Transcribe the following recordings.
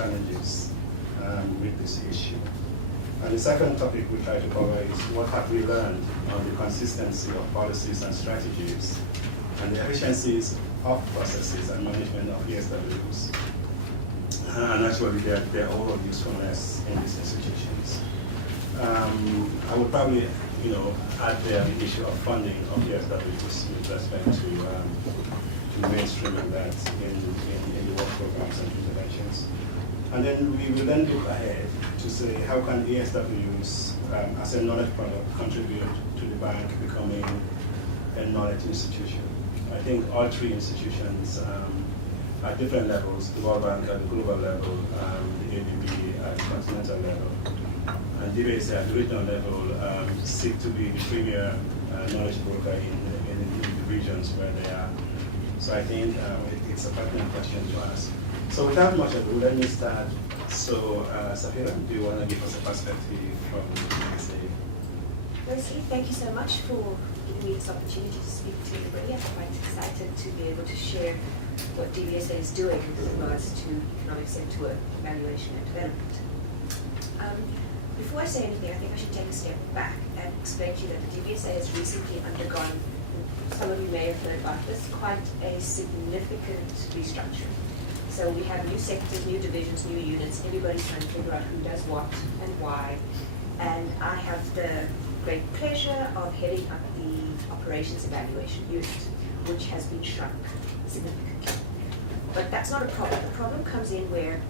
challenges with this issue. And the second topic we try to cover is what have we learned on the consistency of policies and strategies and the efficiencies of processes and management of ESWs, and actually their overall usefulness in these institutions. I would probably, add there the issue of funding of ESWs with respect to mainstreaming that in the work programs and interventions. And then we will then look ahead to say how can ESWs as a knowledge product contribute to the bank becoming a knowledge institution. I think all three institutions at different levels, the World Bank at the global level, the AfDB at the continental level, and DBSA at the regional level seek to be the premier knowledge broker in the regions where they are. So I think it's a pertinent question to ask. So without much ado, let me start. So Safira, do you want to give us a perspective from DBSA? Firstly, thank you so much for giving me this opportunity to speak to everybody. I'm quite excited to be able to share what DBSA is doing with regards to economic sector work, evaluation and development. Before I say anything, I think I should take a step back and explain to you that the DBSA has recently undergone, some of you may have heard about this, quite a significant restructuring. So we have new sectors, new divisions, new units, everybody's trying to figure out who does what and why. And I have the great pleasure of heading up the Operations Evaluation Unit, which has been shrunk significantly. But that's not a problem. The problem comes in where,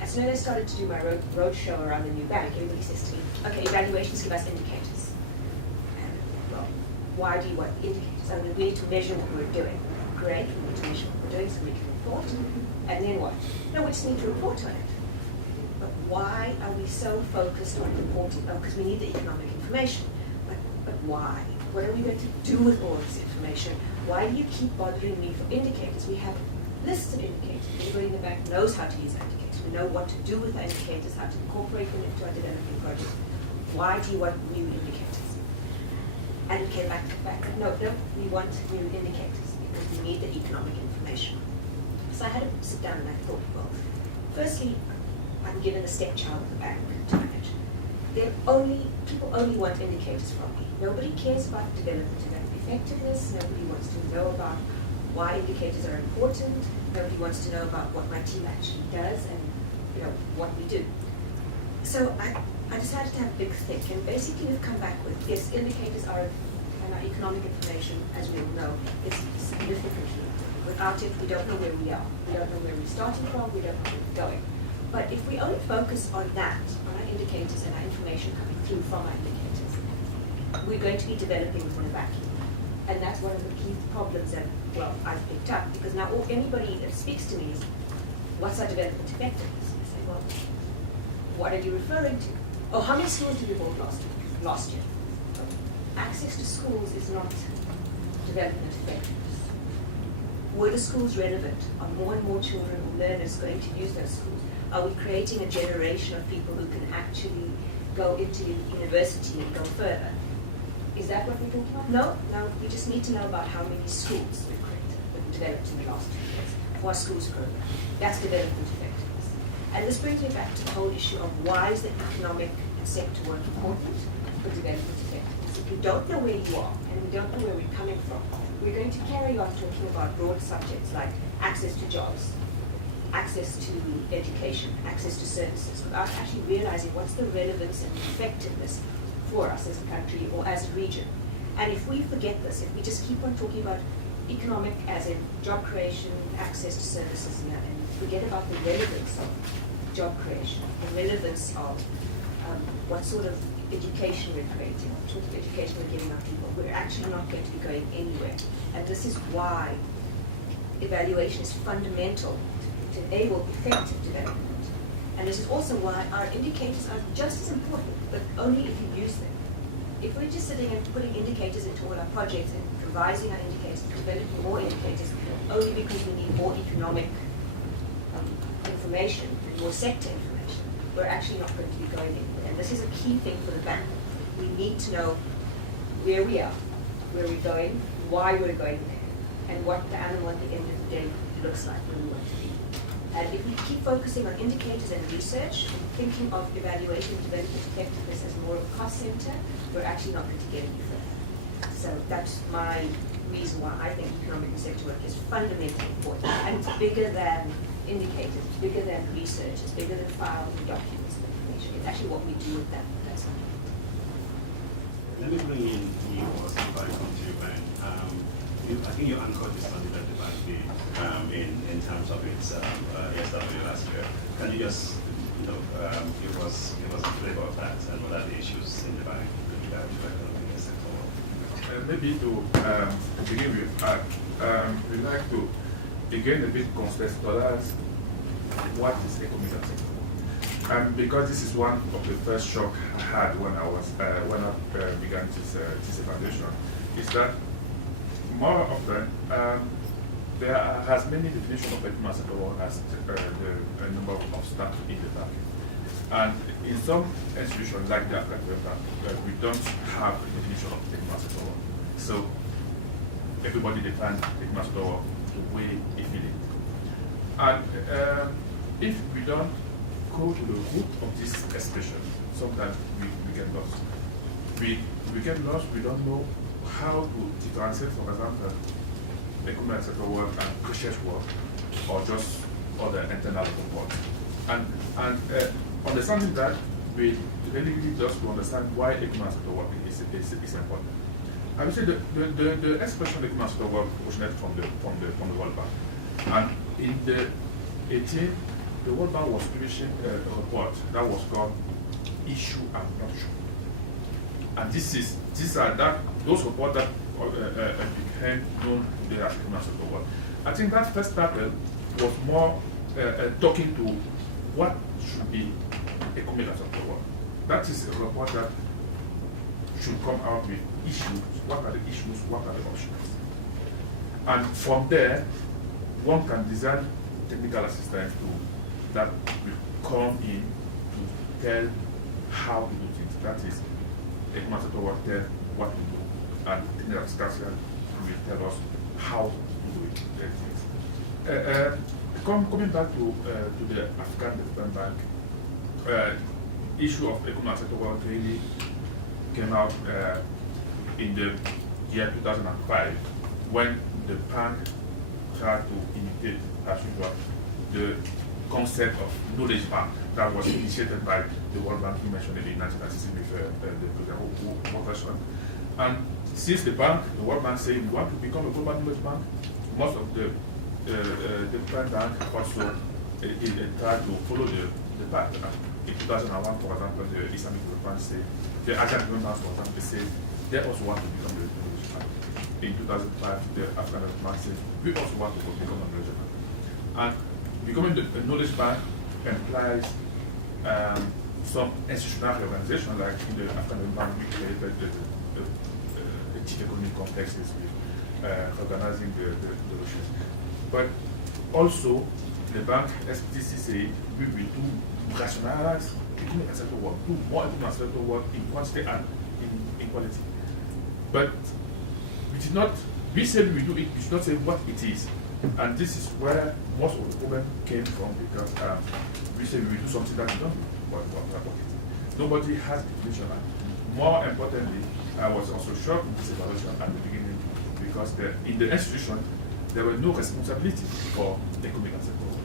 as soon as I started to do my roadshow around the new bank, everybody says to me, okay, evaluations give us indicators. And, well, why do you want indicators? I mean, we need to measure what we're doing. Great, we need to measure what we're doing so we can report. And then what? No, we just need to report on it. But why are we so focused on reporting? Oh, because we need the economic information. But why? What are we going to do with all this information? Why do you keep bothering me for indicators? We have lists of indicators. Everybody in the bank knows how to use indicators. We know what to do with the indicators, how to incorporate them into our developing projects. Why do you want new indicators? And it came back, no, we want new indicators because we need the economic information. So I had to sit down and I thought, well, firstly, I'm given a stepchild of the bank to manage. People only want indicators from me. Nobody cares about development and effectiveness. Nobody wants to know about why indicators are important. Nobody wants to know about what my team actually does and what we do. So I decided to have a big think, and basically we've come back with, yes, indicators are, and our economic information, as we all know, is significantly. Without it, we don't know where we are. We don't know where we're starting from. We don't know where we're going. But if we only focus on that, on our indicators and our information coming through from our indicators, we're going to be developing within a vacuum. And that's one of the key problems that, well, I've picked up, because now anybody that speaks to me is, what's our development effectiveness? I say, well, what are you referring to? Oh, how many schools did we build last year? Access to schools is not development effectiveness. Were the schools relevant? Are more and more children or learners going to use those schools? Are we creating a generation of people who can actually go into university and go further? Is that what we're talking about? No, we just need to know about how many schools we've created, we've developed in the last 2 years for our schools program. That's development effectiveness. And this brings me back to the whole issue of why is the economic and sector work important for development effectiveness. If we don't know where you are and we don't know where we're coming from, we're going to carry on talking about broad subjects like access to jobs, access to education, access to services, without actually realizing what's the relevance and effectiveness for us as a country or as a region. And if we forget this, if we just keep on talking about economic as in job creation, access to services, and forget about the relevance of job creation, the relevance of what sort of education we're creating, what sort of education we're giving our people, we're actually not going to be going anywhere. And this is why evaluation is fundamental to enable effective development. And this is also why our indicators are just as important, but only if you use them. If we're just sitting and putting indicators into all our projects and revising our indicators, developing more indicators, only because we need more economic information and more sector information, we're actually not going to be going anywhere. And this is a key thing for the bank. We need to know where we are, where we're going, why we're going there, and what the animal at the end of the day looks like when we want to be. And if we keep focusing on indicators and research, and thinking of evaluation and development effectiveness as more of a cost center, we're actually not going to get any further. So that's my reason why I think economic and sector work is fundamentally important. And it's bigger than indicators, it's bigger than research, it's bigger than files and documents and information. It's actually what we do with them. That's not it. Let me bring in you or somebody from Japan. I think you anchored this on the debate in terms of its ESW last year. Can you just give us a flavor of that and what are the issues in the bank with regard to economic and sector? Maybe to begin with, we'd like to again a bit contextualize what is economic and sector. Because this is one of the first shock I had when I began this evaluation, is that more often there has many definitions of economic sector work as the number of staff in the bank. And in some institutions like the AfDB Bank, we don't have a definition of economic sector work. So everybody defines economic sector work the way it needs. And if we don't go to the root of this expression, sometimes we get lost. We get lost, we don't know how to differentiate, for example, economic sector work and research work, or just other internal work. And understanding that, we really just to understand why economic sector work is important. I would say the expression economic sector work originated from the World Bank. And in the 18th, the World Bank was publishing a report that was called Issue and Production. And these are those reports that became known today as economic sector work. I think that first started was more talking to what should be economic sector work. That is a report that should come out with issues. What are the issues? What are the options? And from there, one can design technical assistance that will come in to tell how to do things. That is, economic sector work tell what to do, and technical assistance will tell us how to do it. Coming back to the African Development Bank, issue of economic sector work really came out in the year 2005 when the bank tried to imitate, as usual, the concept of knowledge bank that was initiated by the World Bank. You mentioned it in 1996 with the whole version. And since the World Bank said we want to become a global knowledge bank, most of the different banks also tried to follow the path. In 2001, for example, the Islamic Development said, the Asian Development Bank, for example, said they also want to become a knowledge bank. In 2005, the African Development said we also want to become a knowledge bank. And becoming a knowledge bank implies some institutional reorganization, like in the African Development Bank, we created the chief economic complexes with organizing the research. But also, the bank SPTC said we will do rationalize economic sector work, do more economic sector work in quantity and in quality. But we did not, we said we do it, we should not say what it is. And this is where most of the problem came from, because we said we do something that we don't do. What it is. Nobody has definition. More importantly, I was also shocked in this evaluation at the beginning, because in the institution, there was no responsibility for economic sector work.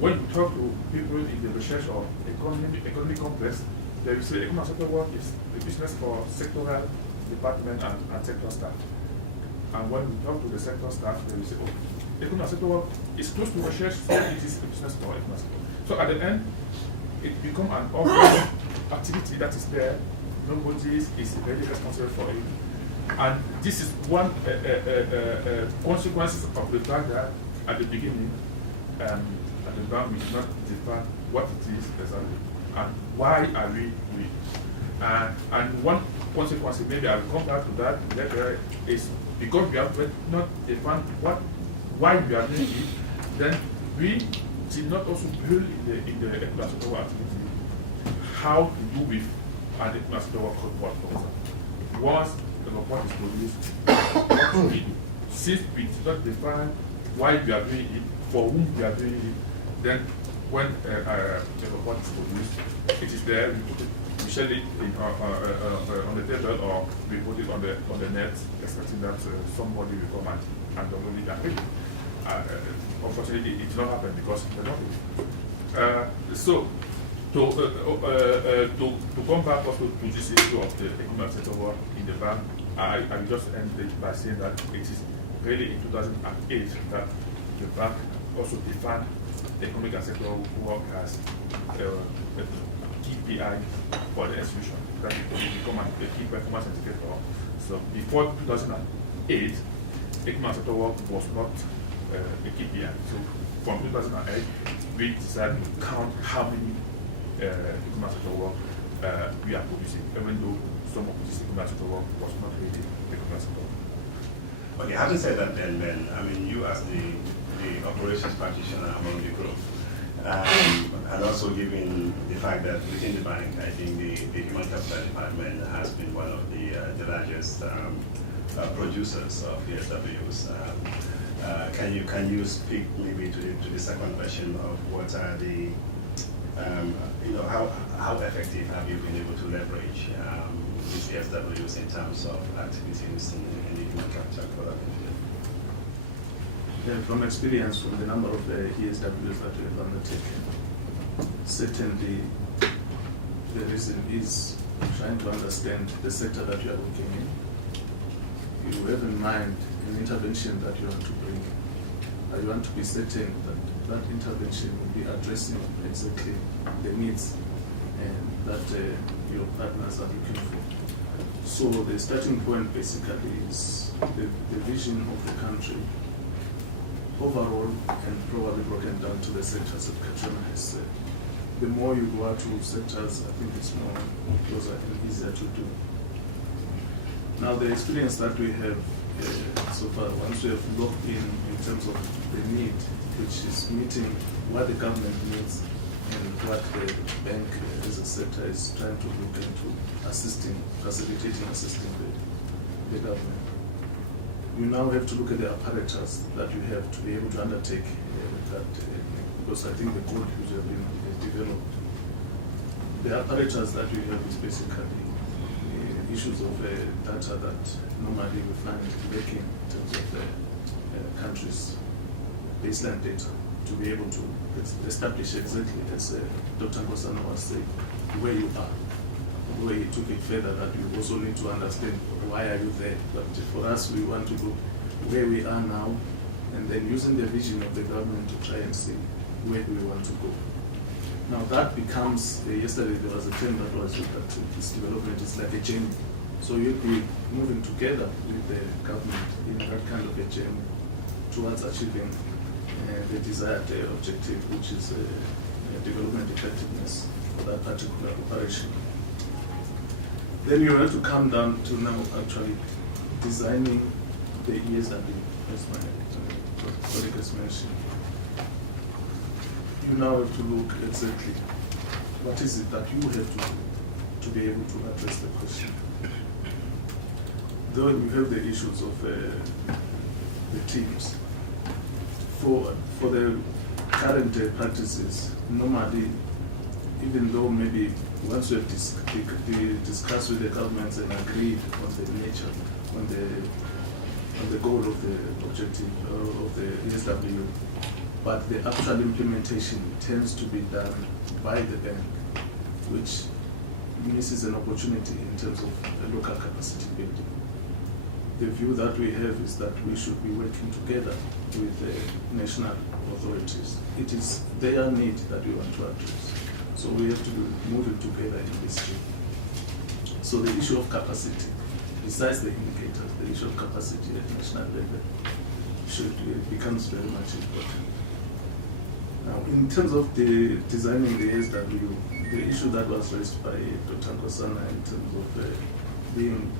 When you talk to people in the research of economic complex, they will say economic sector work is the business for sectoral department and sector staff. And when we talk to the sector staff, they will say, oh, economic sector work is close to research, so it is a business for economic sector. So at the end, it becomes an obvious activity that is there. Nobody is very responsible for it. And this is one consequences of the fact that at the beginning, at the bank, we did not define what it is exactly and why are we doing it. And one consequence, maybe I will come back to that later, is because we have not defined why we are doing it, then we did not also build in the economic sector activity how to do with an economic sector report, for example. Once the report is produced, what do we do? Since we did not define why we are doing it, for whom we are doing it, Then when a report is produced, it is there, we share it on the table, or we put it on the net, expecting that somebody will come and download it and read it. Unfortunately, it did not happen because we don't do it. So, to come back also to this issue of the equipment sector work in the bank, I just end it by saying that it is really in 2008 that the bank also defined the economic and sector work as a KPI for the institution, that it will become a key performance indicator. So before 2008, economic sector work was not a KPI. So from 2008, we decided to count how many economic sector work we are producing, even though some of this economic sector work was not really economic sector work. Okay, having said that, then I mean, you as the operations practitioner among the group, and also given the fact that within the bank, I think the human capital department has been one of the largest producers of PSWs. Can you speak maybe to the second question of what are the how effective have you been able to leverage these PSWs in terms of activities in the human capital development field? From experience, from the number of ESWs that we have undertaken, certainly the reason is trying to understand the sector that you are working in. You have in mind an intervention that you want to bring. You want to be certain that that intervention will be addressing exactly the needs and that your partners are looking for. So the starting point basically is the vision of the country overall, and probably broken down to the sectors that Katrina has said. The more you go out to sectors, I think it's more closer and easier to do. Now the experience that we have so far, once we have looked in terms of the need, which is meeting what the government needs and what the bank as a sector is trying to look into facilitating, assisting the government. You now have to look at the apparatus that you have to be able to undertake that, because I think the code which have been developed, the apparatus that you have is basically issues of data that normally we find lacking in terms of the country's baseline data, to be able to establish exactly, as Dr. Nkosana was saying, where you are. Where he took it further, that you also need to understand why are you there. But for us, we want to look where we are now, and then using the vision of the government to try and see where do we want to go. Now that becomes, yesterday there was a term that was used that this development is like a journey. So you'll be moving together with the government in that kind of a journey towards achieving the desired objective, which is development effectiveness for that particular operation. Then you have to come down to now actually designing the ESW, as my colleague has mentioned. You now have to look exactly what is it that you have to do to be able to address the question. Though you have the issues of the teams. For the current practices, normally, even though maybe once we have discussed with the governments and agreed on the nature, on the goal of the objective of the ESW, but the actual implementation tends to be done by the bank, which misses an opportunity in terms of the local capacity building. The view that we have is that we should be working together with the national authorities. It is their need that we want to address. So we have to move it together in this team. So the issue of capacity, besides the indicators, the issue of capacity at national level becomes very much important. Now, in terms of the designing the SW, the issue that was raised by Dr. Nkosana in terms of being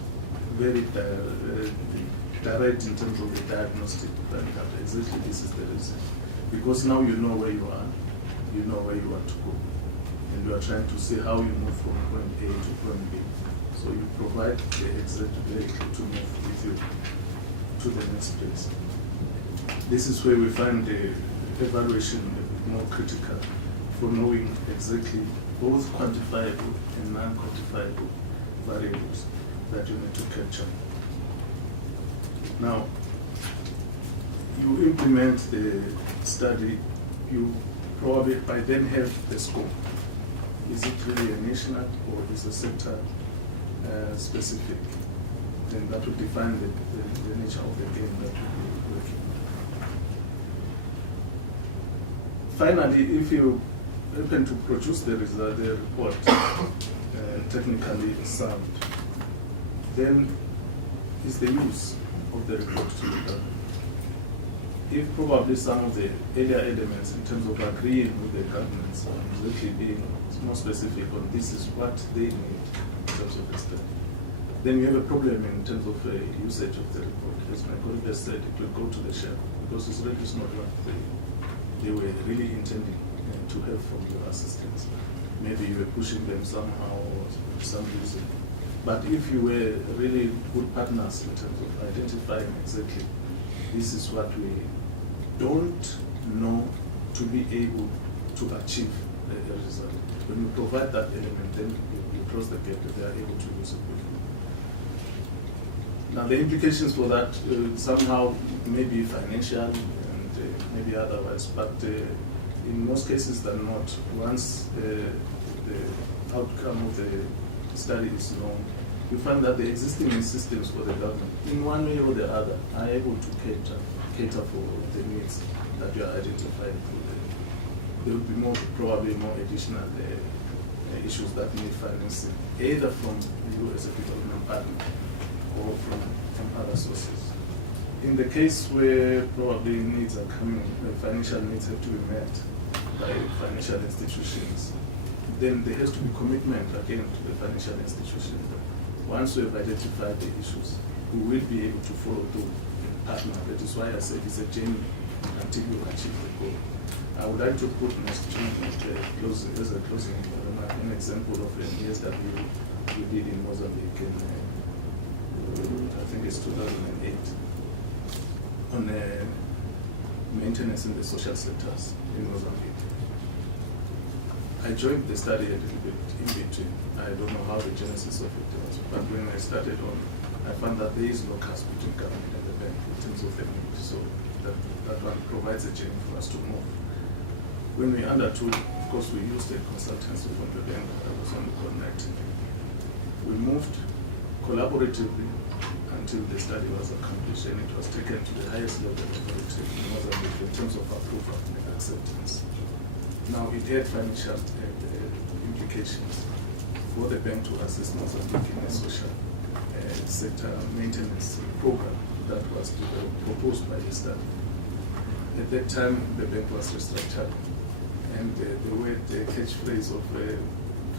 very direct in terms of the diagnostic, that exactly this is the reason. Because now you know where you are, you know where you want to go, and you are trying to see how you move from point A to point B. So you provide the exact vehicle to move with you to the next place. This is where we find the evaluation more critical for knowing exactly both quantifiable and non-quantifiable variables that you need to capture. Now, you implement the study, you probably by then have the scope. Is it really a national or is it sector specific? Then that will define the nature of the game that you'll be working on. Finally, if you happen to produce the result, the report technically sound, then is the use of the report to be done. If probably some of the earlier elements in terms of agreeing with the governments on exactly being more specific on this is what they need in terms of the study, then you have a problem in terms of usage of the report. As my colleague has said, it will go to the share because it's really not what they were really intending to have from your assistance. Maybe you were pushing them somehow or for some reason. But if you were really good partners in terms of identifying exactly this is what we don't know to be able to achieve a result. When you provide that element, then you cross the gap that they are able to use it quickly. Now the implications for that somehow may be financial and maybe otherwise, but in most cases than not, once the outcome of the study is known, you find that the existing systems for the government, in one way or the other, are able to cater for the needs that you are identifying through the. There will be probably more additional issues that need financing, either from you as a development partner or from other sources. In the case where probably needs are coming, the financial needs have to be met by financial institutions, then there has to be commitment again to the financial institutions. Once we have identified the issues, we will be able to follow through and partner. That is why I said it's a journey until you achieve the goal. I would like to put my student as a closing remark, an example of an ESW we did in Mozambique in, I think it's 2008, on maintenance in the social sectors in Mozambique. I joined the study a little bit in between. I don't know how the genesis of it was, but when I started on, I found that there is no cast between government and the bank in terms of the need, so that one provides a chain for us to move. When we undertook, of course, we used a consultancy from the bank that was on the connect. We moved collaboratively until the study was accomplished and it was taken to the highest level of authority in Mozambique in terms of approval and acceptance. Now, it had financial implications for the bank to assist Mozambique in a social sector maintenance program that was proposed by the study. At that time, the bank was restructured, and the catchphrase of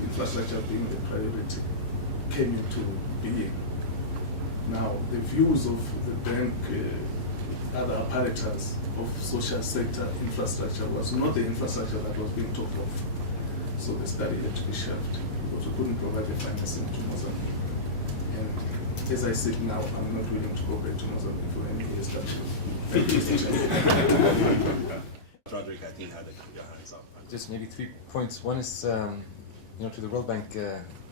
infrastructure being the priority came into being. Now, the views of the bank, other apparatus of social sector infrastructure was not the infrastructure that was being talked of. So the study had to be shelved because we couldn't provide the financing to Mozambique. And as I said now, I'm not willing to go back to Mozambique for any ESW. Roderick, I think, had your hands up. Just maybe 3 points. One is, to the World Bank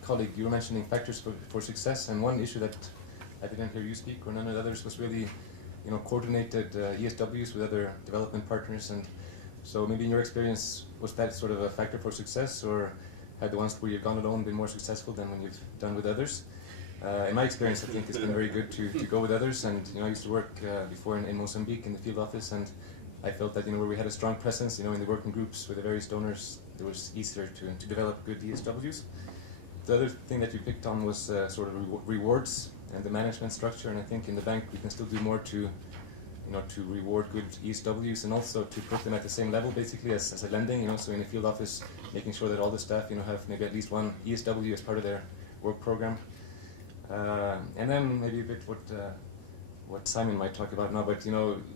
colleague, you were mentioning factors for success, and one issue that I didn't hear you speak or none of the others was really, coordinated ESWs with other development partners. And so maybe in your experience, was that sort of a factor for success, or had the ones where you've gone alone been more successful than when you've done with others? In my experience, I think it's been very good to go with others. And I used to work before in Mozambique in the field office, and I felt that where we had a strong presence, in the working groups with the various donors, it was easier to develop good ESWs. The other thing that you picked on was sort of rewards and the management structure, and I think in the bank we can still do more to reward good ESWs and also to put them at the same level basically as a lending, so in the field office making sure that all the staff have maybe at least one ESW as part of their work program. And then maybe a bit what Simon might talk about now, but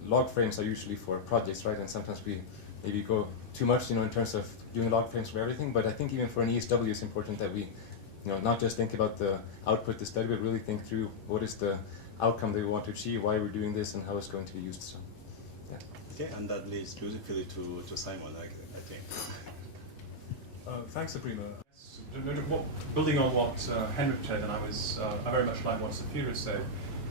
log frames are usually for projects, right? And sometimes we maybe go too much, in terms of doing log frames for everything. But I think even for an ESW, it's important that we, not just think about the output, the study, but really think through what is the outcome that we want to achieve, why we're doing this, and how it's going to be used. So, yeah. Okay, and that leads beautifully to Simon. I Okay. Thanks, Sabrina. Building on what Henrik said, and I very much like what Safira said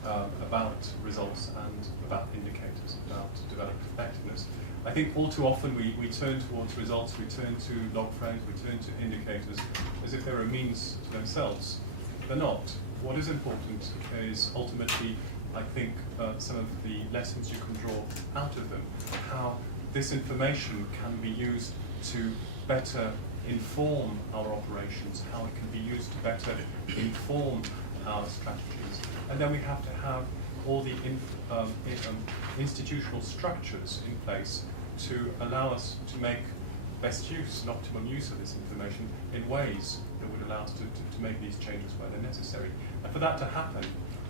about results and about indicators, about development effectiveness. I think all too often we turn towards results, we turn to log frames, we turn to indicators as if they're a means to themselves. They're not. What is important is ultimately, I think, some of the lessons you can draw out of them, how this information can be used to better inform our operations, how it can be used to better inform our strategies. And then we have to have all the institutional structures in place to allow us to make best use and optimum use of this information in ways that would allow us to make these changes where they're necessary. And for that to happen,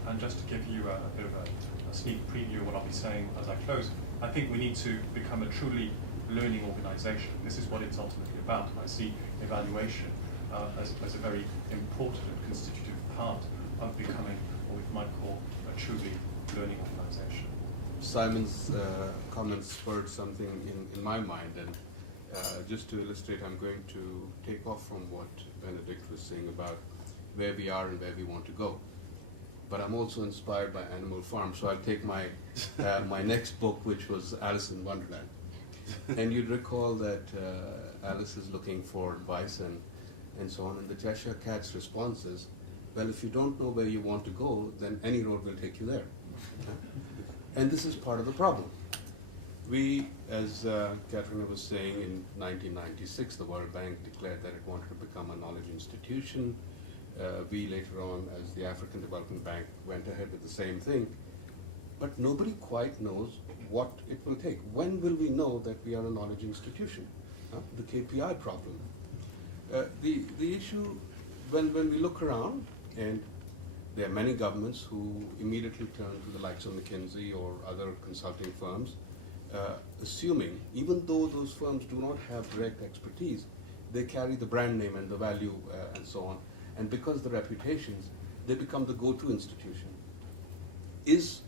and just to give you a bit of a sneak preview of what I'll be saying as I close, I think we need to become a truly learning organization. This is what it's ultimately about. And I see evaluation as a very important and constitutive part of becoming what we might call a truly learning organization. Simon's comments spurred something in my mind, and just to illustrate, I'm going to take off from what Benedict was saying about where we are and where we want to go. But I'm also inspired by Animal Farm, so I'll take my my next book, which was Alice in Wonderland. And you'd recall that Alice is looking for advice and so on, and the Cheshire Cat's response is, well, if you don't know where you want to go, then any road will take you there. And this is part of the problem. We, as Katrina was saying, in 1996, the World Bank declared that it wanted to become a knowledge institution. We later on, as the African Development Bank, went ahead with the same thing. But nobody quite knows what it will take. When will we know that we are a knowledge institution? The KPI problem. The issue, when we look around, and there are many governments who immediately turn to the likes of McKinsey or other consulting firms, assuming, even though those firms do not have direct expertise, they carry the brand name and the value and so on. And because the reputations, they become the go-to institution. Is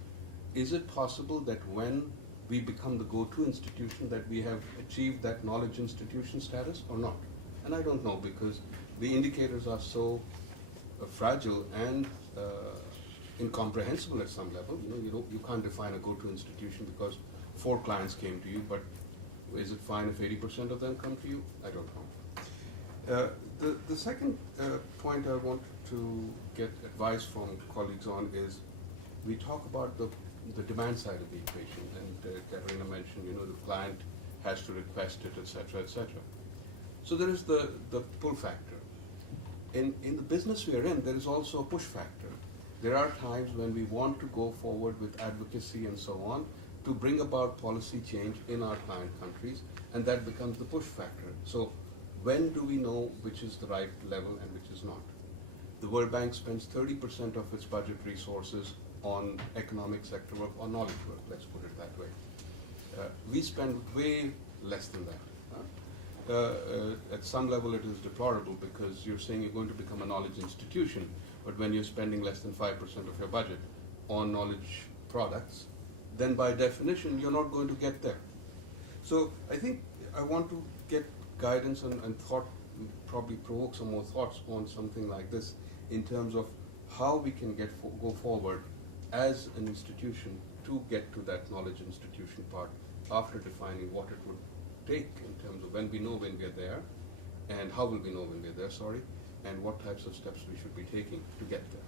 it possible that when we become the go-to institution that we have achieved that knowledge institution status or not? And I don't know, because the indicators are so fragile and incomprehensible at some level. You can't define a go-to institution because 4 clients came to you, but is it fine if 80% of them come to you? I don't know. The second point I want to get advice from colleagues on is, we talk about the demand side of the equation, and Katerina mentioned, the client has to request it, etc., etc. So there is the pull factor. In the business we are in, there is also a push factor. There are times when we want to go forward with advocacy and so on to bring about policy change in our client countries, and that becomes the push factor. So when do we know which is the right level and which is not? The World Bank spends 30% of its budget resources on economic sector work or knowledge work, let's put it that way. We spend way less than that. At some level it is deplorable, because you're saying you're going to become a knowledge institution, but when you're spending less than 5% of your budget on knowledge products, then by definition you're not going to get there. So I think I want to get guidance and thought, probably provoke some more thoughts on something like this, in terms of how we can go forward as an institution to get to that knowledge institution part, after defining what it would take in terms of when we know when we are there, and how will we know when we are there, and what types of steps we should be taking to get there.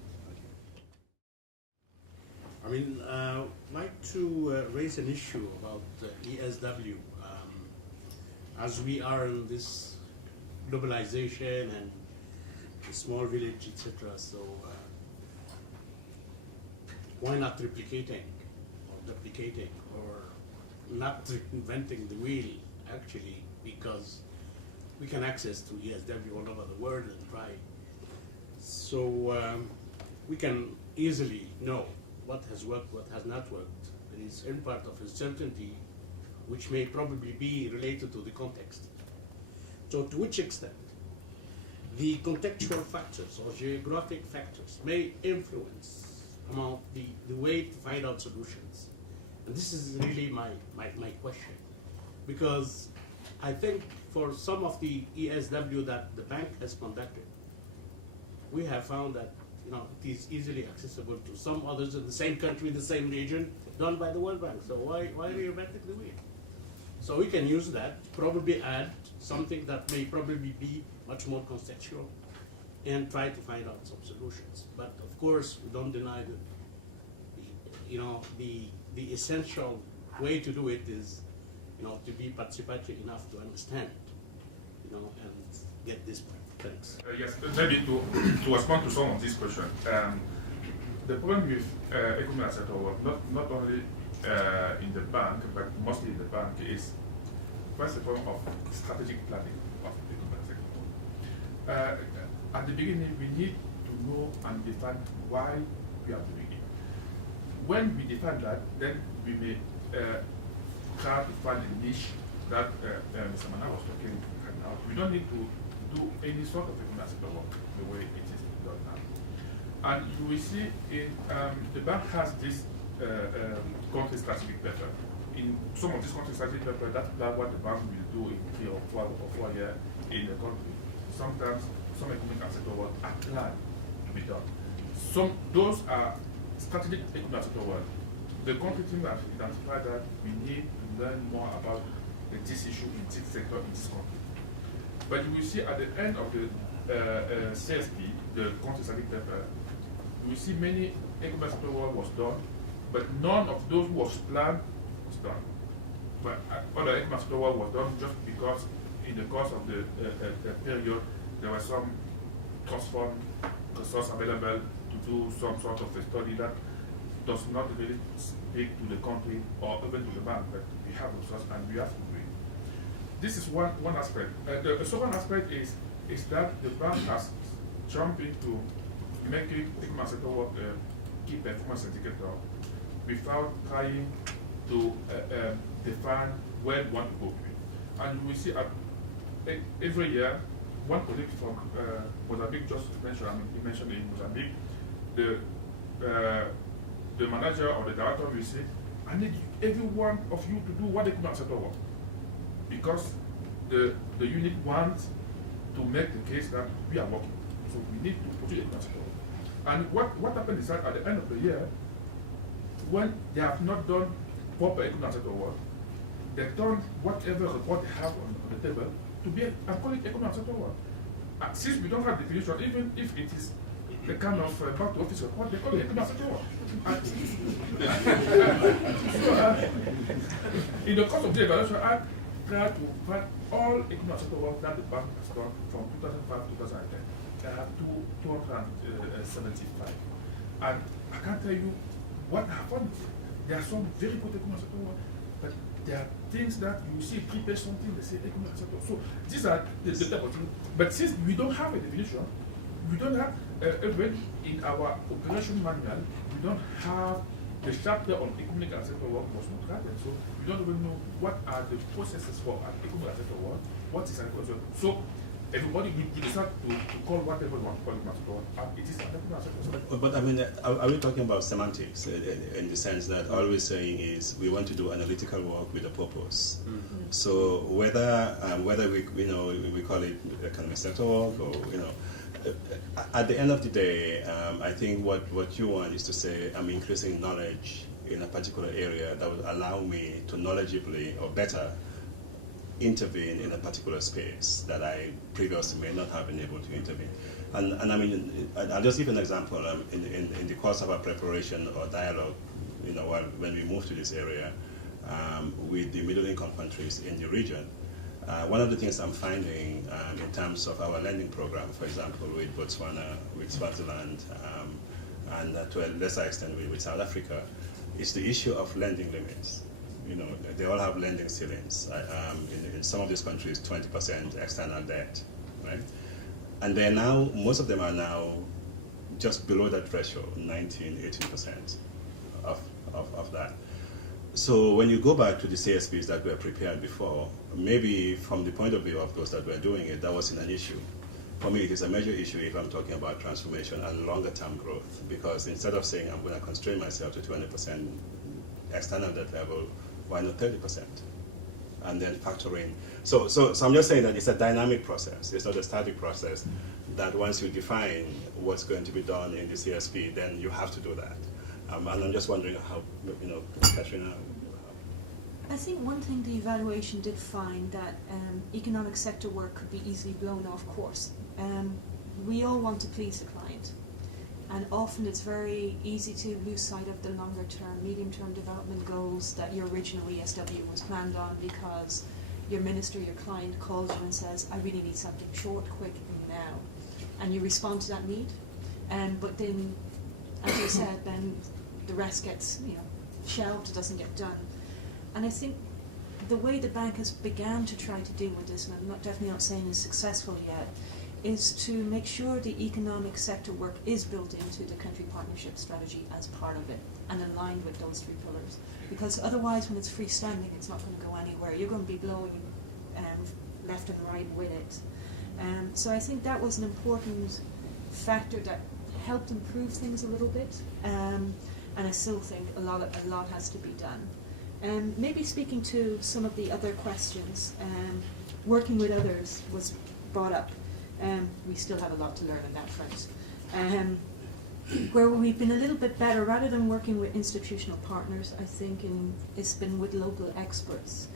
I mean, I'd like to raise an issue about ESW. As we are in this globalization and the small village, etc., so why not replicating or duplicating or not reinventing the wheel, actually, because we can access to ESW all over the world and try. So we can easily know what has worked, what has not worked. There is in part of uncertainty, which may probably be related to the context. So to which extent the contextual factors or geographic factors may influence among the way to find out solutions. And this is really my question. Because I think for some of the ESW that the bank has conducted, we have found that it is easily accessible to some others in the same country, the same region, done by the World Bank. So why reinventing the wheel? So we can use that, probably add something that may probably be much more contextual, and try to find out some solutions. But of course, we don't deny that the essential way to do it is to be participatory enough to understand, and get this point. Thanks. Yes, maybe to respond to some of these questions. The problem with economic asset work, not only in the bank, but mostly in the bank, is first of all of strategic planning of the economic sector. At the beginning, we need to know and define why we are doing it. When we define that, then we may try to find a niche that Mr. Mana was talking about. We don't need to do any sort of economic sector work the way it is done now. And you will see in the bank has this country strategic paper. In some of these country strategic paper, that's what the bank will do in 3 or 4 years in the country. Sometimes some economic sector work are planned to be done. Those are strategic economic sector work. The country team has identified that we need to learn more about this issue in this sector in this country. But you will see at the end of the CSP, the country strategic paper, you will see many economic sector work was done, but none of those was planned was done. But other economic sector work was done just because in the course of the period there was some trust fund resource available to do some sort of a study that does not really speak to the country or even to the bank, but we have resource and we have to do it. This is one aspect. The second aspect is that the bank has jumped into making economic sector work key performance indicator without trying to define where we want to go with it. And we see every year, one colleague from Mozambique just mentioned, he mentioned in Mozambique, the manager or the director will say, I need every one of you to do what economic sector work. Because the unit wants to make the case that we are working. So we need to put it economic sector work. And what happened is that at the end of the year, when they have not done proper economic sector work, they turn whatever report they have on the table to be and call it economic sector work. Since we don't have definition, even if it is the kind of back to office report, they call it economic sector work. In the course of the evaluation, I tried to find all economic sector work that the bank has done from 2005 to 2010. I have 275. And I can't tell you what happened. There are some very good economic sector work, but there are things that you see, prepare something, they say economic sector. So these are the type of things. But since we don't have a definition, we don't have, even in our operation manual, we don't have the chapter on economic sector work was not written. So we don't even know what are the processes for an economic sector work, what is an economic sector work. So everybody will decide to call whatever one call it is an economic sector work. But I mean, are we talking about semantics in the sense that all we're saying is we want to do analytical work with a purpose? Mm-hmm. So whether we call it economic sector work or at the end of the day, I think what you want is to say I'm increasing knowledge in a particular area that will allow me to knowledgeably or better intervene in a particular space that I previously may not have been able to intervene. And I mean, I'll just give an example. In the course of our preparation or dialogue, when we moved to this area with the middle-income countries in the region, one of the things I'm finding in terms of our lending program, for example, with Botswana, with Swaziland, and to a lesser extent with South Africa, is the issue of lending limits. They all have lending ceilings. In some of these countries, 20% external debt, right? And they're now, most of them are now just below that threshold, 19, 18% of that. So when you go back to the CSPs that were prepared before, maybe from the point of view of those that were doing it, that wasn't an issue. For me, it is a major issue if I'm talking about transformation and longer-term growth, because instead of saying I'm going to constrain myself to 20% external debt level, why not 30%? and then factor in. So I'm just saying that it's a dynamic process. It's not a static process. That once you define what's going to be done in the CSP, then you have to do that. And I'm just wondering how, Katrina. I think one thing the evaluation did find that economic sector work could be easily blown off course. We all want to please the client, and often it's very easy to lose sight of the longer term, medium term development goals that your original ESW was planned on, because your minister, your client calls you and says, I really need something short, quick, and now. And you respond to that need. But then, as you said, then the rest gets shelved, it doesn't get done. And I think the way the bank has began to try to deal with this, and I'm definitely not saying it's successful yet, is to make sure the economic sector work is built into the country partnership strategy as part of it and aligned with those 3 pillars. Because otherwise, when it's freestanding, it's not going to go anywhere. You're going to be blowing left and right with it. So I think that was an important factor that helped improve things a little bit. And I still think a lot has to be done. Maybe speaking to some of the other questions, working with others was brought up. We still have a lot to learn on that front. Where we've been a little bit better, rather than working with institutional partners, I think it's been with local experts.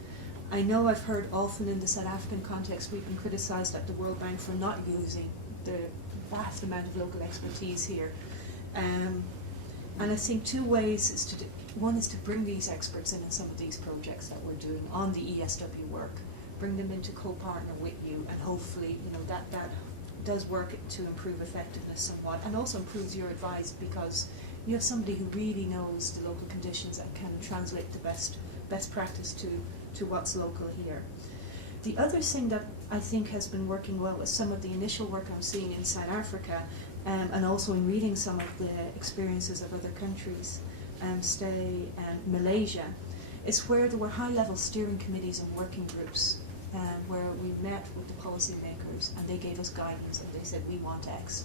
I know I've heard often in the South African context we've been criticised at the World Bank for not using the vast amount of local expertise here. And I think 2 ways is to do. One is to bring these experts in some of these projects that we're doing on the ESW work, bring them in to co-partner with you, and hopefully that does work to improve effectiveness somewhat, and also improves your advice because you have somebody who really knows the local conditions and can translate the best practice to what's local here. The other thing that I think has been working well is some of the initial work I'm seeing in South Africa, and also in reading some of the experiences of other countries, stay and Malaysia. It's where there were high-level steering committees and working groups where we met with the policymakers and they gave us guidance and they said, we want X.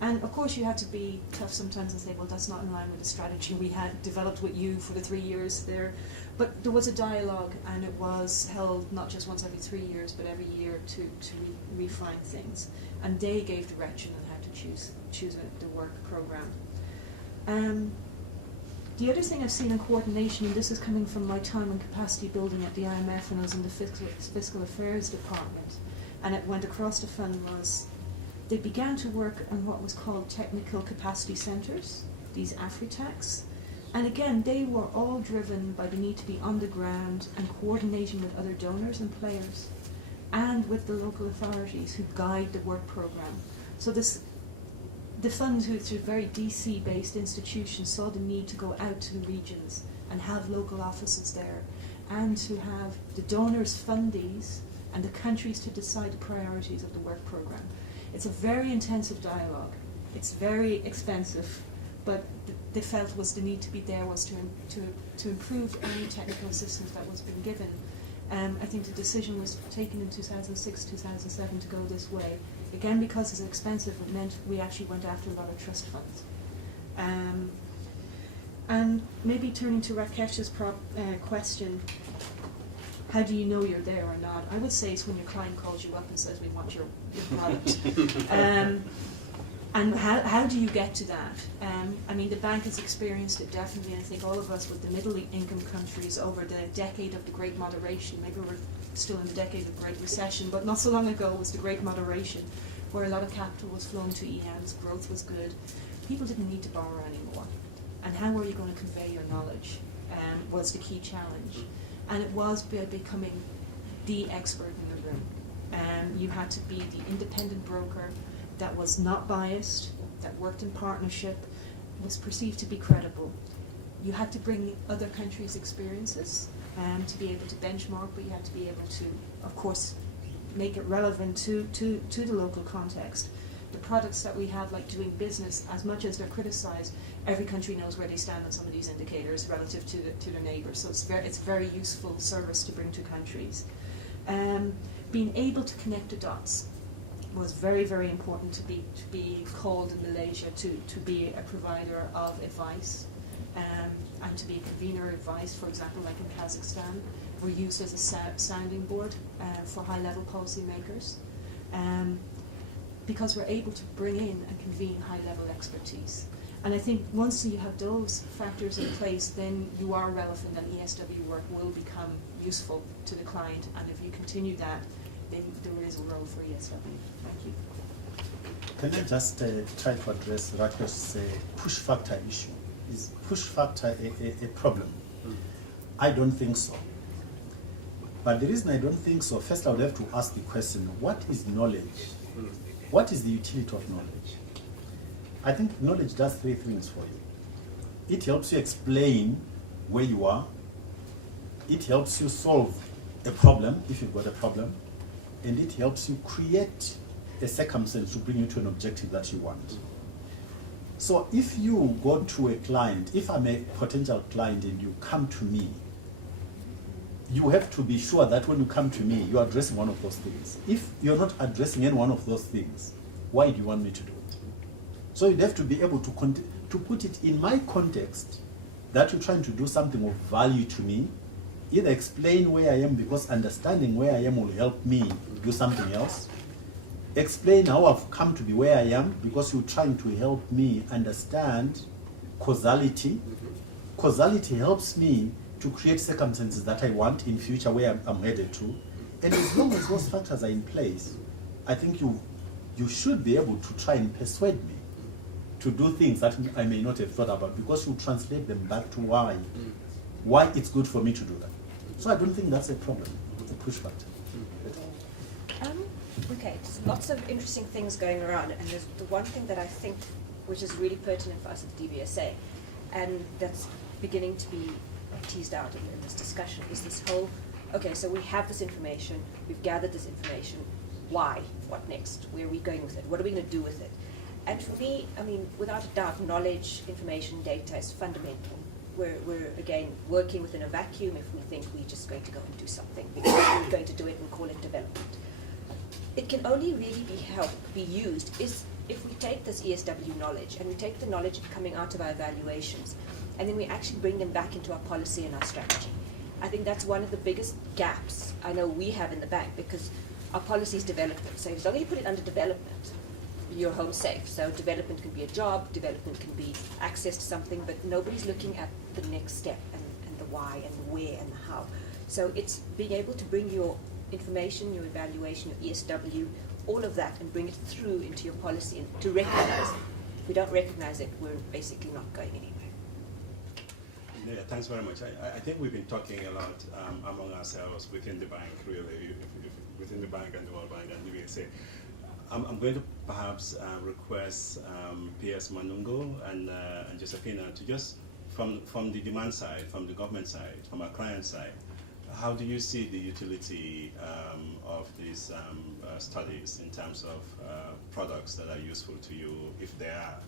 And of course you had to be tough sometimes and say, well, that's not in line with the strategy we had developed with you for the 3 years there. But there was a dialogue, and it was held not just once every 3 years, but every year to refine things. And they gave direction on how to choose the work program. The other thing I've seen in coordination, and this is coming from my time in capacity building at the IMF when I was in the Fiscal Affairs Department, and it went across the fund, was they began to work on what was called technical capacity centres, these AfriTacs. And again, they were all driven by the need to be on the ground and coordinating with other donors and players, and with the local authorities who guide the work programme. So the fund, which is a very DC-based institution, saw the need to go out to the regions and have local offices there, and to have the donors fund these and the countries to decide the priorities of the work programme. It's a very intensive dialogue. It's very expensive, but they felt was the need to be there was to improve any technical assistance that was being given. I think the decision was taken in 2006, 2007 to go this way. Again, because it's expensive, it meant we actually went after a lot of trust funds. And maybe turning to Rakesh's question, how do you know you're there or not? I would say it's when your client calls you up and says, we want your product. And how do you get to that? I mean, the bank has experienced it definitely. I think all of us with the middle income countries over the decade of the Great Moderation, maybe we're still in the decade of the Great Recession, but not so long ago was the Great Moderation, where a lot of capital was flowing to EMs, growth was good. People didn't need to borrow anymore. And how were you going to convey your knowledge was the key challenge. And it was becoming the expert in the room. You had to be the independent broker that was not biased, that worked in partnership, was perceived to be credible. You had to bring other countries' experiences to be able to benchmark, but you had to be able to, of course, make it relevant to the local context. The products that we have, like doing business, as much as they're criticised, every country knows where they stand on some of these indicators relative to their neighbours. So it's very useful service to bring to countries. Being able to connect the dots was very, very important to be called in Malaysia to be a provider of advice. and to be a convener of advice, for example, like in Kazakhstan. We're used as a sounding board for high-level policymakers, because we're able to bring in and convene high-level expertise. And I think once you have those factors in place, then you are relevant, and ESW work will become useful to the client. And if you continue that, then there is a role for ESW. Thank you. Can I just try to address Rakesh's push factor issue? Is push factor a problem? I don't think so. But the reason I don't think so, first I would have to ask the question, what is knowledge? What is the utility of knowledge? I think knowledge does three things for you. It helps you explain where you are. It helps you solve a problem, if you've got a problem. And it helps you create a circumstance to bring you to an objective that you want. So if you go to a client, if I'm a potential client and you come to me, you have to be sure that when you come to me, you're addressing one of those things. If you're not addressing any one of those things, why do you want me to do it? So you'd have to be able to put it in my context, that you're trying to do something of value to me, either explain where I am, because understanding where I am will help me do something else. Explain how I've come to be where I am, because you're trying to help me understand causality. Causality helps me to create circumstances that I want in future where I'm headed to. And as long as those factors are in place, I think you should be able to try and persuade me to do things that I may not have thought about, because you translate them back to why it's good for me to do that. So I don't think that's a problem, it's a push factor. Okay, there's lots of interesting things going around, and there's the one thing that I think which is really pertinent for us at DBSA, and that's beginning to be teased out in this discussion, is this whole, okay, so we have this information, we've gathered this information, why? What next? Where are we going with it? What are we going to do with it? And for me, I mean, without a doubt, knowledge, information, data is fundamental. We're again, working within a vacuum if we think we're just going to go and do something, because we're going to do it and call it development. It can only really be used is if we take this ESW knowledge and we take the knowledge coming out of our evaluations, and then we actually bring them back into our policy and our strategy. I think that's one of the biggest gaps I know we have in the bank, because our policies develop them. So as long as you put it under development, you're home safe. So development can be a job, development can be access to something, but nobody's looking at the next step and the why and the where and the how. So it's being able to bring your information, your evaluation, your ESW, all of that, and bring it through into your policy and to recognize it. If we don't recognize it, we're basically not going anywhere. Yeah, thanks very much. I think we've been talking a lot among ourselves within the bank, really, within the bank and the World Bank and the DBSA. I'm going to perhaps request PS Manungo and Josephina to just, from the demand side, from the government side, from our client side, how do you see the utility of these studies in terms of products that are useful to you, if they are?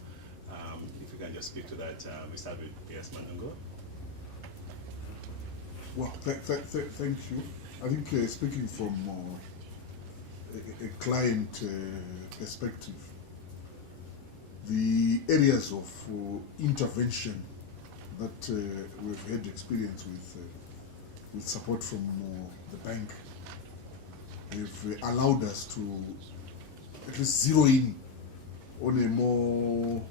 If you can just speak to that, we start with PS Manungo. Well, thank you. I think speaking from a client perspective, the areas of intervention that we've had experience with support from the bank have allowed us to at least zero in on a more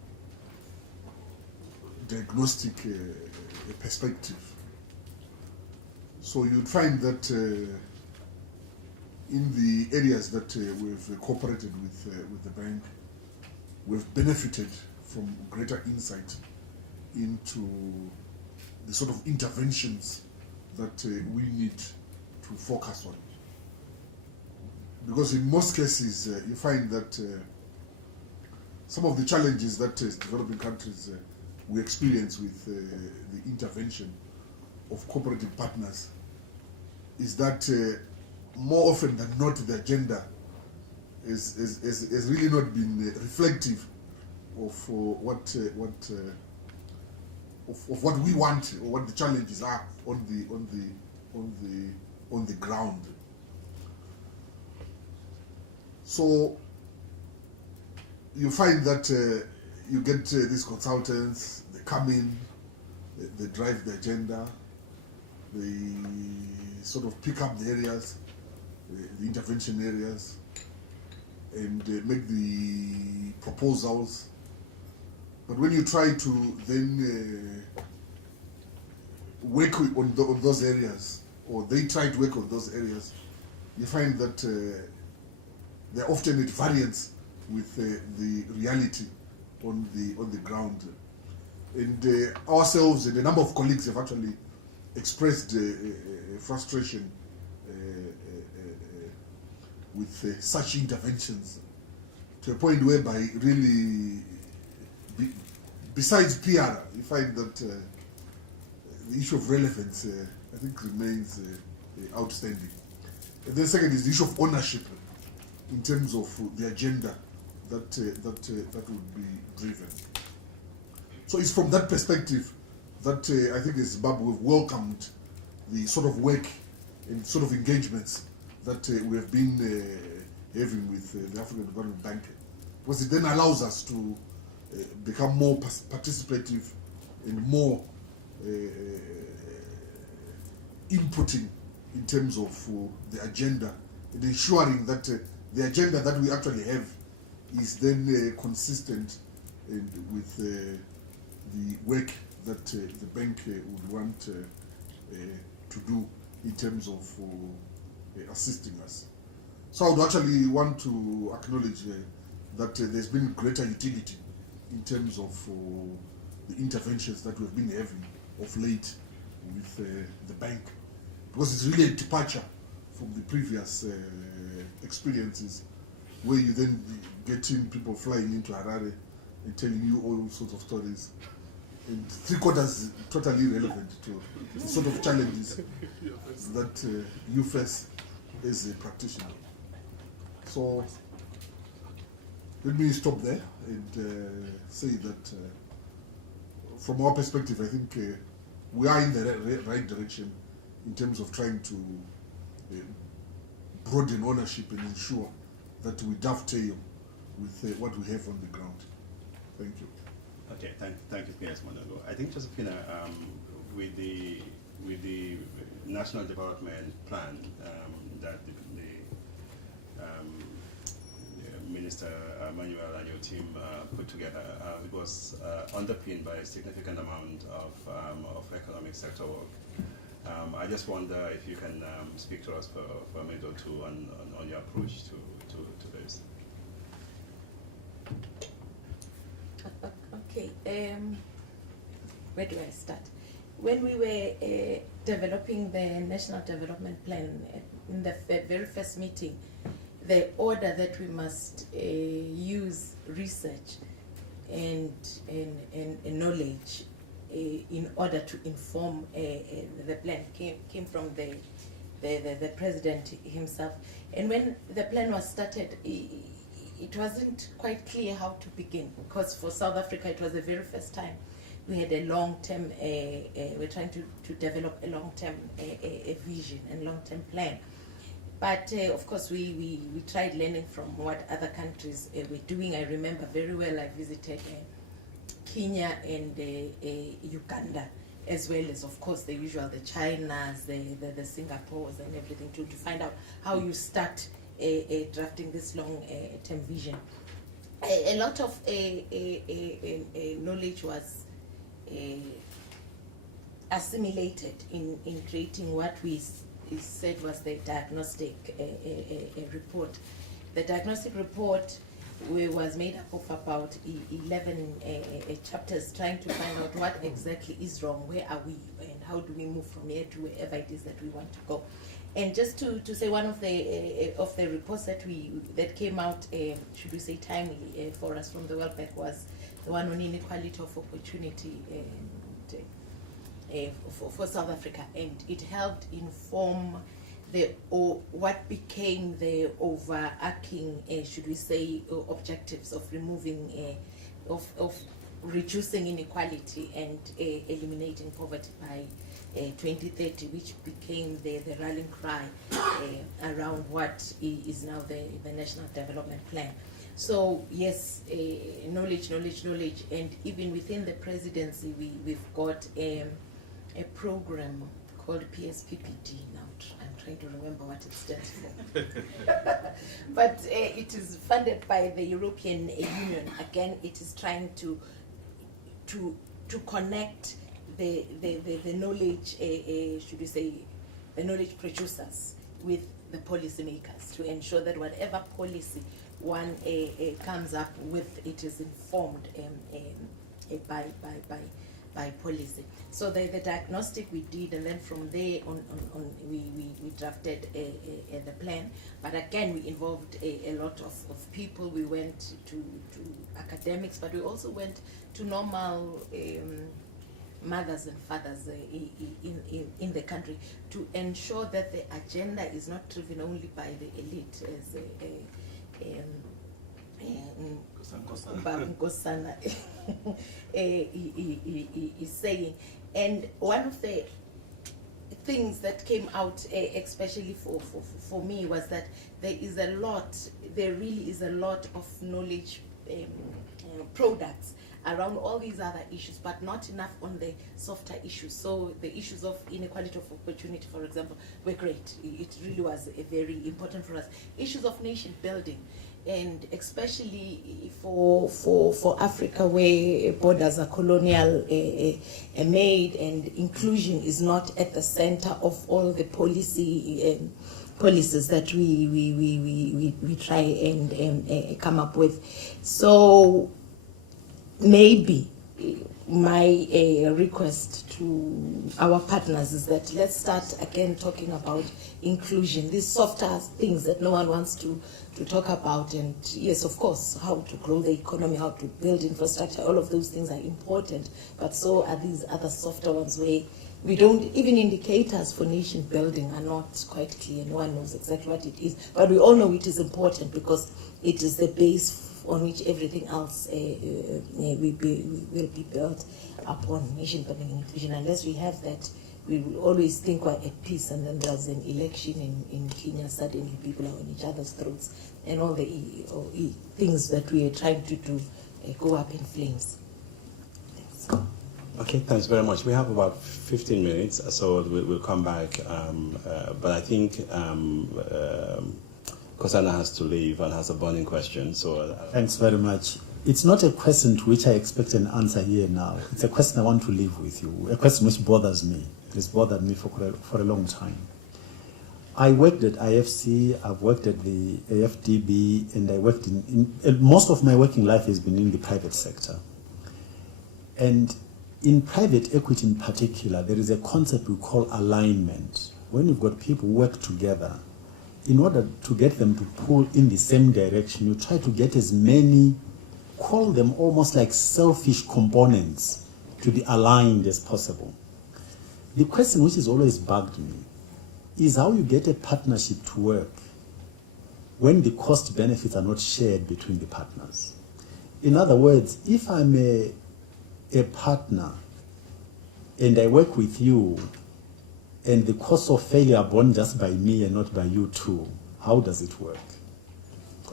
diagnostic perspective. So you'd find that in the areas that we've cooperated with the bank, we've benefited from greater insight into the sort of interventions that we need to focus on. Because in most cases, you find that some of the challenges that developing countries we experience with the intervention of cooperative partners is that more often than not the agenda has really not been reflective of what we want or what the challenges are on the ground. So you find that you get these consultants, they come in, they drive the agenda, they sort of pick up the areas, the intervention areas, and make the proposals. But when you try to then work on those areas, or they try to work on those areas, you find that they're often at variance with the reality on the ground. And ourselves and a number of colleagues have actually expressed frustration with such interventions, to a point whereby really, besides PR, you find that the issue of relevance, I think, remains outstanding. And then second is the issue of ownership in terms of the agenda that would be driven. So it's from that perspective that I think as Zimbabwe we've welcomed the sort of work and sort of engagements that we have been having with the African Development Bank, because it then allows us to become more participative and more inputting in terms of the agenda, and ensuring that the agenda that we actually have is then consistent and with the work that the bank would want to do in terms of assisting us. So I would actually want to acknowledge that there's been greater utility in terms of the interventions that we've been having of late with the bank, because it's really a departure from the previous experiences, where you then getting people flying into Harare and telling you all sorts of stories, and three-quarters totally irrelevant to the sort of challenges that you face as a practitioner. So let me stop there and say that from our perspective, I think we are in the right direction in terms of trying to broaden ownership and ensure that we dovetail with what we have on the ground. Thank you. Okay, thank you, P.S. Monago. I think, Josephina, with the National Development Plan that the Minister Manuel and your team put together, it was underpinned by a significant amount of economic sector work. I just wonder if you can speak to us for a minute or two on your approach to this. Okay, where do I start? When we were developing the National Development Plan, in the very first meeting, the order that we must use research and knowledge in order to inform the plan came from the president himself. And when the plan was started, it wasn't quite clear how to begin, because for South Africa it was the very first time we had a long-term, we're trying to develop a long-term vision and long-term plan. But of course we tried learning from what other countries were doing. I remember very well I visited Kenya and Uganda, as well as of course the usual, the Chinas, the Singapores and everything, to find out how you start drafting this long-term vision. A lot of knowledge was assimilated in creating what we said was the diagnostic report. The diagnostic report was made up of about 11 chapters, trying to find out what exactly is wrong, where are we, and how do we move from here to wherever it is that we want to go. And just to say, one of the reports that came out, should we say timely for us from the World Bank, was the one on inequality of opportunity for South Africa, and it helped inform what became the overarching, should we say, objectives of removing, of reducing inequality and eliminating poverty by 2030, which became the rallying cry around what is now the National Development Plan. So yes, knowledge, and even within the presidency, we've got a program called PSPPD now. I'm trying to remember what it stands for. But it is funded by the European Union. Again, it is trying to connect the knowledge, should we say, the knowledge producers with the policymakers to ensure that whatever policy one comes up with, it is informed by policy. So the diagnostic we did, and then from there on we drafted the plan. But again, we involved a lot of people. We went to academics, but we also went to normal mothers and fathers in the country to ensure that the agenda is not driven only by the elite, as Nkosana is saying. And one of the things that came out, especially for me, was that there really is a lot of knowledge products around all these other issues, but not enough on the softer issues. So the issues of inequality of opportunity, for example, were great. It really was very important for us. Issues of nation building, and especially for Africa, where borders are colonial made, and inclusion is not at the center of all the policies that we try and come up with. So maybe my request to our partners is that let's start again talking about inclusion, these softer things that no one wants to talk about. And yes, of course, how to grow the economy, how to build infrastructure, all of those things are important, but so are these other softer ones where we don't, even indicators for nation building are not quite clear. No one knows exactly what it is, but we all know it is important because it is the base on which everything else will be built upon, nation building and inclusion. Unless we have that, we will always think we're at peace, and then there's an election in Kenya, suddenly people are on each other's throats, and all the things that we are trying to do go up in flames. Thanks. Okay, thanks very much. We have about 15 minutes, so we'll come back. But I think Nkosana has to leave and has a burning question. So thanks very much. It's not a question to which I expect an answer here now. It's a question I want to leave with you, a question which bothers me. It's bothered me for a long time. I worked at IFC, I've worked at the AfDB, and I worked in most of my working life has been in the private sector. And in private equity in particular, there is a concept we call alignment. When you've got people who work together, in order to get them to pull in the same direction, you try to get as many, call them almost like selfish components, to be aligned as possible. The question which has always bugged me is how you get a partnership to work when the cost benefits are not shared between the partners. In other words, if I'm a partner and I work with you and the costs of failure are borne just by me and not by you too, how does it work?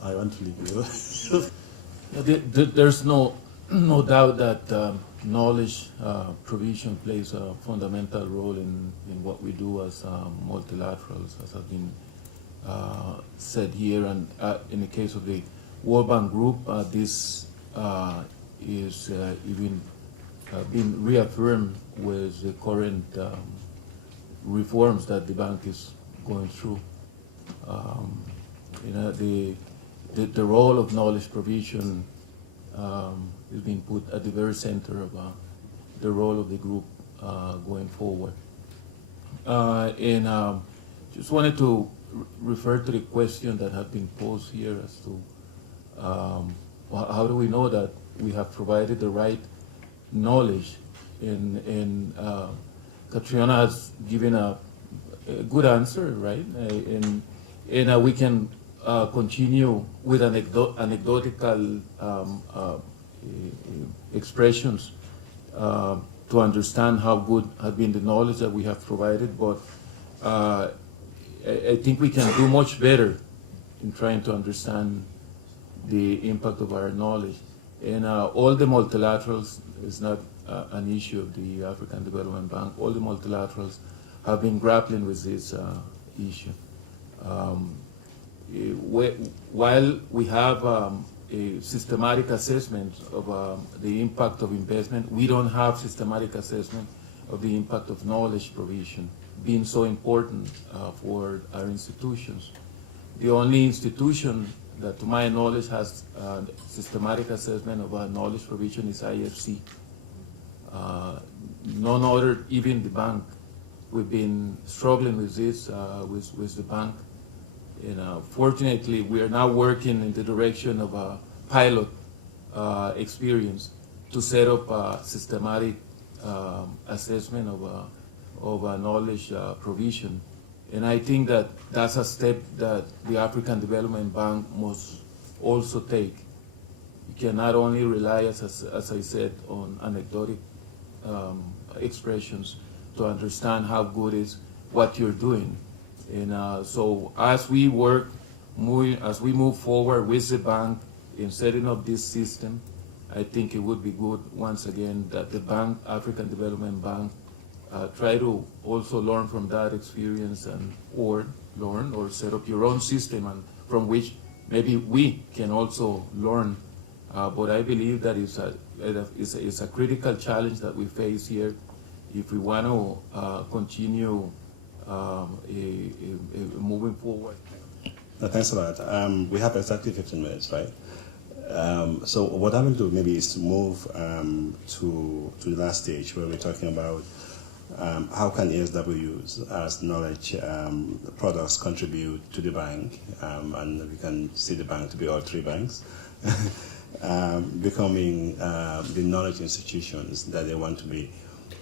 I want to leave you. There's no doubt that knowledge provision plays a fundamental role in what we do as multilaterals, as has been said here. And in the case of the World Bank Group, this is even been reaffirmed with the current reforms that the bank is going through. The role of knowledge provision is being put at the very center of the role of the group going forward. And just wanted to refer to the question that had been posed here as to how do we know that we have provided the right knowledge, and Catriona has given a good answer, right? And we can continue with anecdotal expressions to understand how good has been the knowledge that we have provided, but I think we can do much better in trying to understand the impact of our knowledge. And all the multilaterals is not an issue of the African Development Bank. All the multilaterals have been grappling with this issue. While we have a systematic assessment of the impact of investment, we don't have systematic assessment of the impact of knowledge provision being so important for our institutions. The only institution that, to my knowledge, has systematic assessment of knowledge provision is IFC. None other, even the bank. We've been struggling with this, with the bank. And fortunately, we are now working in the direction of a pilot experience to set up a systematic assessment of knowledge provision. And I think that that's a step that the African Development Bank must also take. You can not only rely, as I said, on anecdotal expressions to understand how good is what you're doing. And so as we move forward with the bank in setting up this system, I think it would be good, once again, that the bank, African Development Bank, try to also learn from that experience or set up your own system, and from which maybe we can also learn. But I believe that it's a critical challenge that we face here if we want to continue moving forward. No, thanks a lot. We have exactly 15 minutes, right? So what I will do maybe is to move to the last stage where we're talking about how can ASWs as knowledge products contribute to the bank, and we can see the bank to be all three banks, becoming the knowledge institutions that they want to be.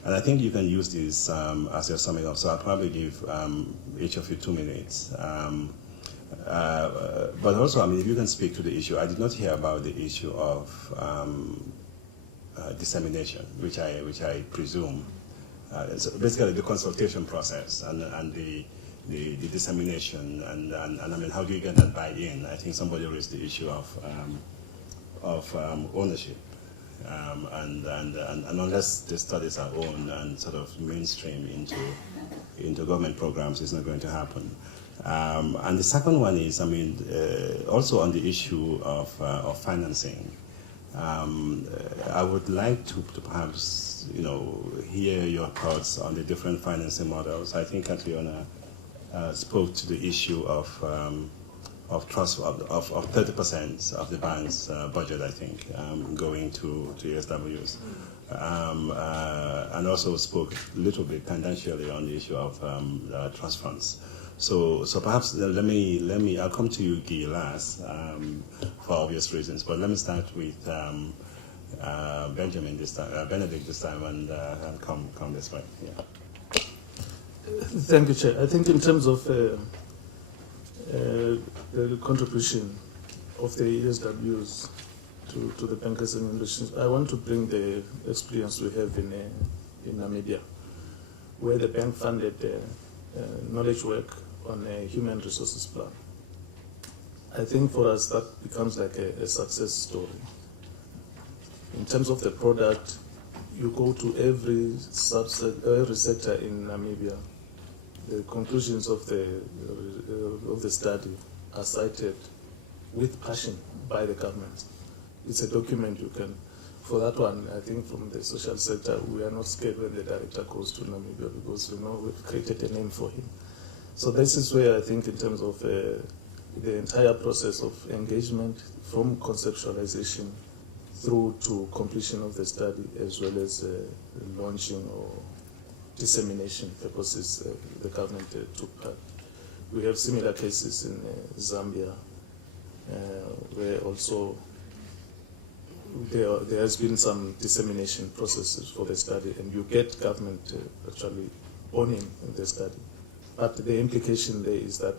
And I think you can use this as your summing up, so I'll probably give each of you 2 minutes. But also, I mean, if you can speak to the issue, I did not hear about the issue of dissemination, which I presume. So basically, the consultation process and the dissemination, and I mean, how do you get that buy-in? I think somebody raised the issue of ownership, and unless the studies are owned and sort of mainstream into government programs, it's not going to happen. And the second one is, I mean, also on the issue of financing. I would like to perhaps, hear your thoughts on the different financing models. I think Catriona spoke to the issue of trust of 30% of the bank's budget, I think, going to ASWs, and also spoke a little bit tangentially on the issue of trust funds. So perhaps let me I'll come to you, Guy, last for obvious reasons, but let me start with Benjamin this time, Benedict this time, and come this way. Yeah. Thank you, Chair. I think in terms of the contribution of the ESWs to the bankers and industries, I want to bring the experience we have in Namibia, where the bank funded knowledge work on a human resources plan. I think for us that becomes like a success story. In terms of the product, you go to every sector in Namibia. The conclusions of the study are cited with passion by the government. It's a document you can. For that one, I think from the social sector, we are not scared when the director goes to Namibia because we know we've created a name for him. So this is where I think in terms of the entire process of engagement from conceptualization through to completion of the study, as well as launching or dissemination purposes, the government took part. We have similar cases in Zambia, where also there has been some dissemination processes for the study, and you get government actually owning the study. But the implication there is that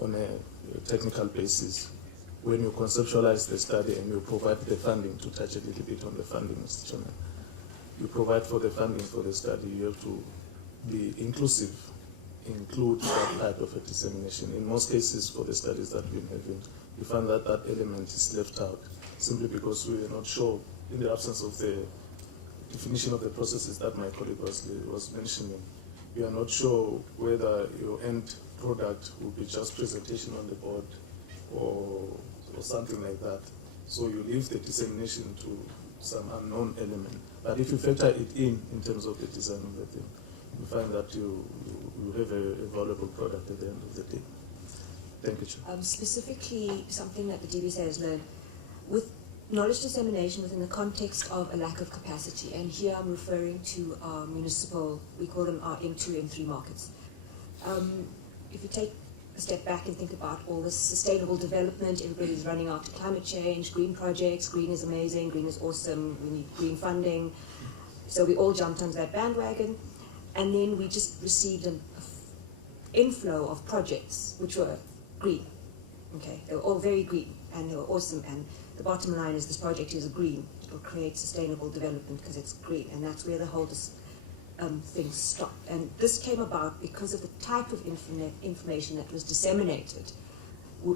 on a technical basis, when you conceptualize the study and you provide the funding, to touch a little bit on the funding, Mr. Chairman, you provide for the funding for the study, you have to be inclusive include that type of a dissemination. In most cases, for the studies that we've been having, we find that that element is left out simply because we are not sure, in the absence of the definition of the processes that my colleague was mentioning, we are not sure whether your end product will be just presentation on the board or something like that. So you leave the dissemination to some unknown element. But if you factor it in terms of the design of the thing, you find that you have a valuable product at the end of the day. Thank you, Chair. Specifically, something that the DBSA has learned with knowledge dissemination within the context of a lack of capacity, and here I'm referring to our municipal, we call them our M2, M3 markets. If you take a step back and think about all this sustainable development, everybody's running after climate change, green projects, green is amazing, green is awesome, we need green funding. So we all jumped onto that bandwagon, and then we just received an inflow of projects which were green. Okay, they were all very green, and they were awesome, and the bottom line is this project is green. It will create sustainable development because it's green, and that's where the whole thing stopped. And this came about because of the type of information that was disseminated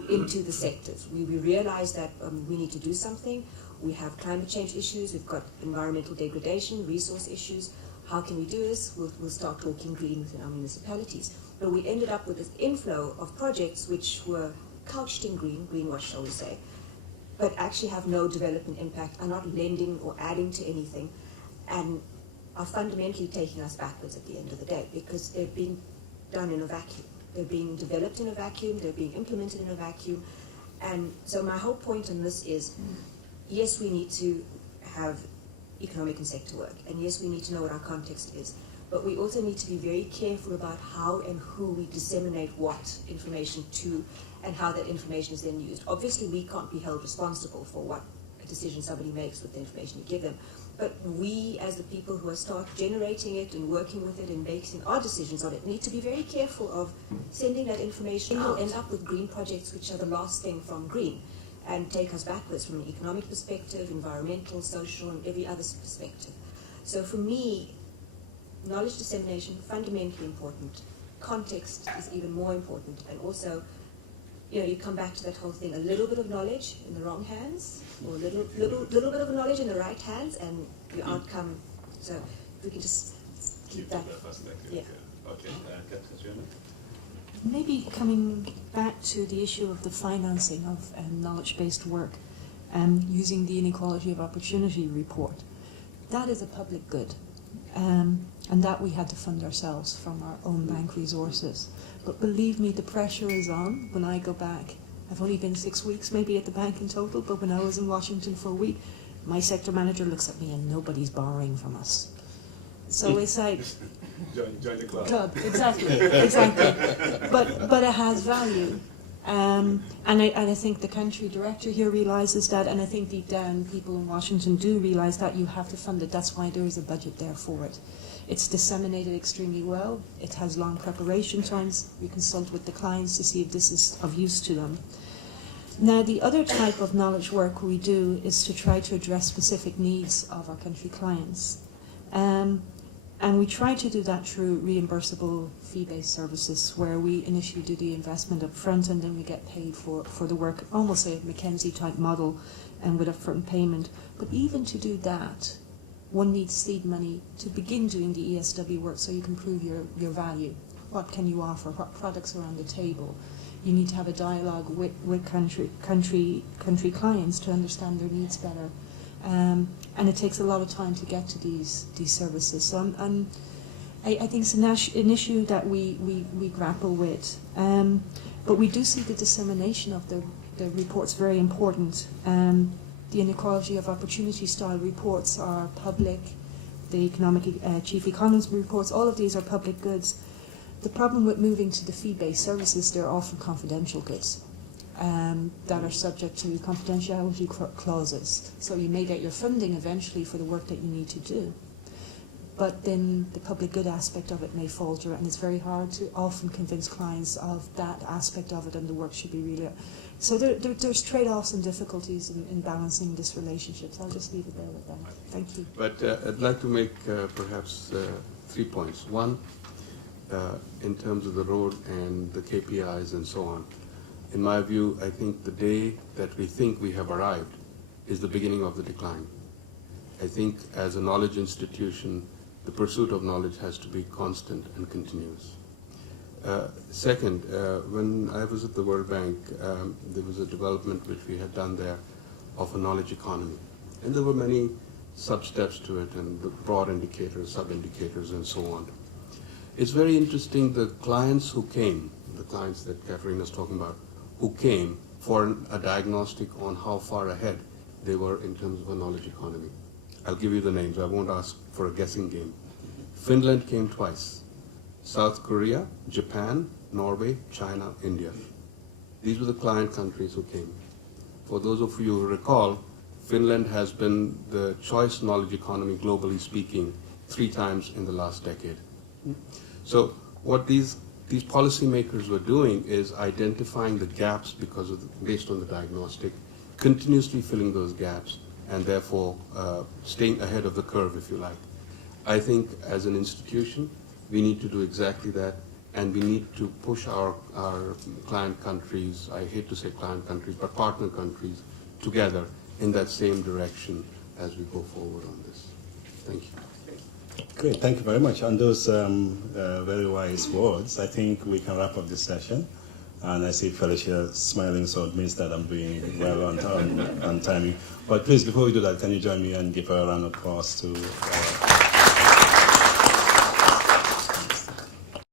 into the sectors. We realized that we need to do something. We have climate change issues, we've got environmental degradation, resource issues. How can we do this? We'll start talking green within our municipalities. But we ended up with this inflow of projects which were couched in green, greenwash shall we say, but actually have no development impact, are not lending or adding to anything, and are fundamentally taking us backwards at the end of the day, because they're being done in a vacuum. They're being developed in a vacuum, they're being implemented in a vacuum. And so my whole point on this is, yes, we need to have economic and sector work, and yes, we need to know what our context is, but we also need to be very careful about how and who we disseminate what information to, and how that information is then used. Obviously, we can't be held responsible for what a decision somebody makes with the information you give them, but we, as the people who are start generating it and working with it and making our decisions on it, need to be very careful of sending that information out. We'll end up with green projects which are the last thing from green, and take us backwards from an economic perspective, environmental, social, and every other perspective. So for me, knowledge dissemination, fundamentally important. Context is even more important, and also, you come back to that whole thing, a little bit of knowledge in the wrong hands, or a little bit of knowledge in the right hands, and your outcome. So if we can just keep that. Yeah. Okay, Centurion. Maybe coming back to the issue of the financing of knowledge-based work, using the Inequality of Opportunity report, that is a public good, and that we had to fund ourselves from our own bank resources. But believe me, the pressure is on. When I go back, I've only been 6 weeks maybe at the bank in total, but when I was in Washington for a week, my sector manager looks at me and nobody's borrowing from us. So it's like join the club. Exactly. But it has value, and I think the country director here realizes that, and I think deep down people in Washington do realize that you have to fund it. That's why there is a budget there for it. It's disseminated extremely well. It has long preparation times. We consult with the clients to see if this is of use to them. Now, the other type of knowledge work we do is to try to address specific needs of our country clients. And we try to do that through reimbursable fee-based services, where we initially do the investment up front and then we get paid for the work, almost a McKinsey type model, and with upfront payment. But even to do that, one needs seed money to begin doing the ESW work, so you can prove your value. What can you offer? What products are on the table? You need to have a dialogue with country clients to understand their needs better. And it takes a lot of time to get to these services. So I think it's an issue that we grapple with. But we do see the dissemination of the reports very important. The Inequality of Opportunity style reports are public. The economic chief economist reports, all of these are public goods. The problem with moving to the fee-based services, they're often confidential goods that are subject to confidentiality clauses. So you may get your funding eventually for the work that you need to do, but then the public good aspect of it may falter, and it's very hard to often convince clients of that aspect of it, and the work should be really. So there's trade-offs and difficulties in balancing this relationship. So I'll just leave it there with that. Thank you. But I'd like to make perhaps 3 points. One, in terms of the road and the KPIs and so on. In my view, I think the day that we think we have arrived is the beginning of the decline. I think as a knowledge institution, the pursuit of knowledge has to be constant and continuous. Second, when I was at the World Bank, there was a development which we had done there of a knowledge economy. And there were many sub-steps to it, and the broad indicators, sub-indicators, and so on. It's very interesting, the clients who came, the clients that Catherine was talking about, who came for a diagnostic on how far ahead they were in terms of a knowledge economy. I'll give you the names, I won't ask for a guessing game. Finland came twice. South Korea, Japan, Norway, China, India. These were the client countries who came. For those of you who recall, Finland has been the choice knowledge economy, globally speaking, 3 times in the last decade. So what these policymakers were doing is identifying the gaps based on the diagnostic, continuously filling those gaps, and therefore staying ahead of the curve, if you like. I think as an institution, we need to do exactly that, and we need to push our client countries, I hate to say client countries, but partner countries, together in that same direction as we go forward on this. Thank you. Great, thank you very much. On those very wise words, I think we can wrap up this session. And I see Felicia smiling, so it means that I'm doing well on timing. But please, before we do that, can you join me and give a round of applause to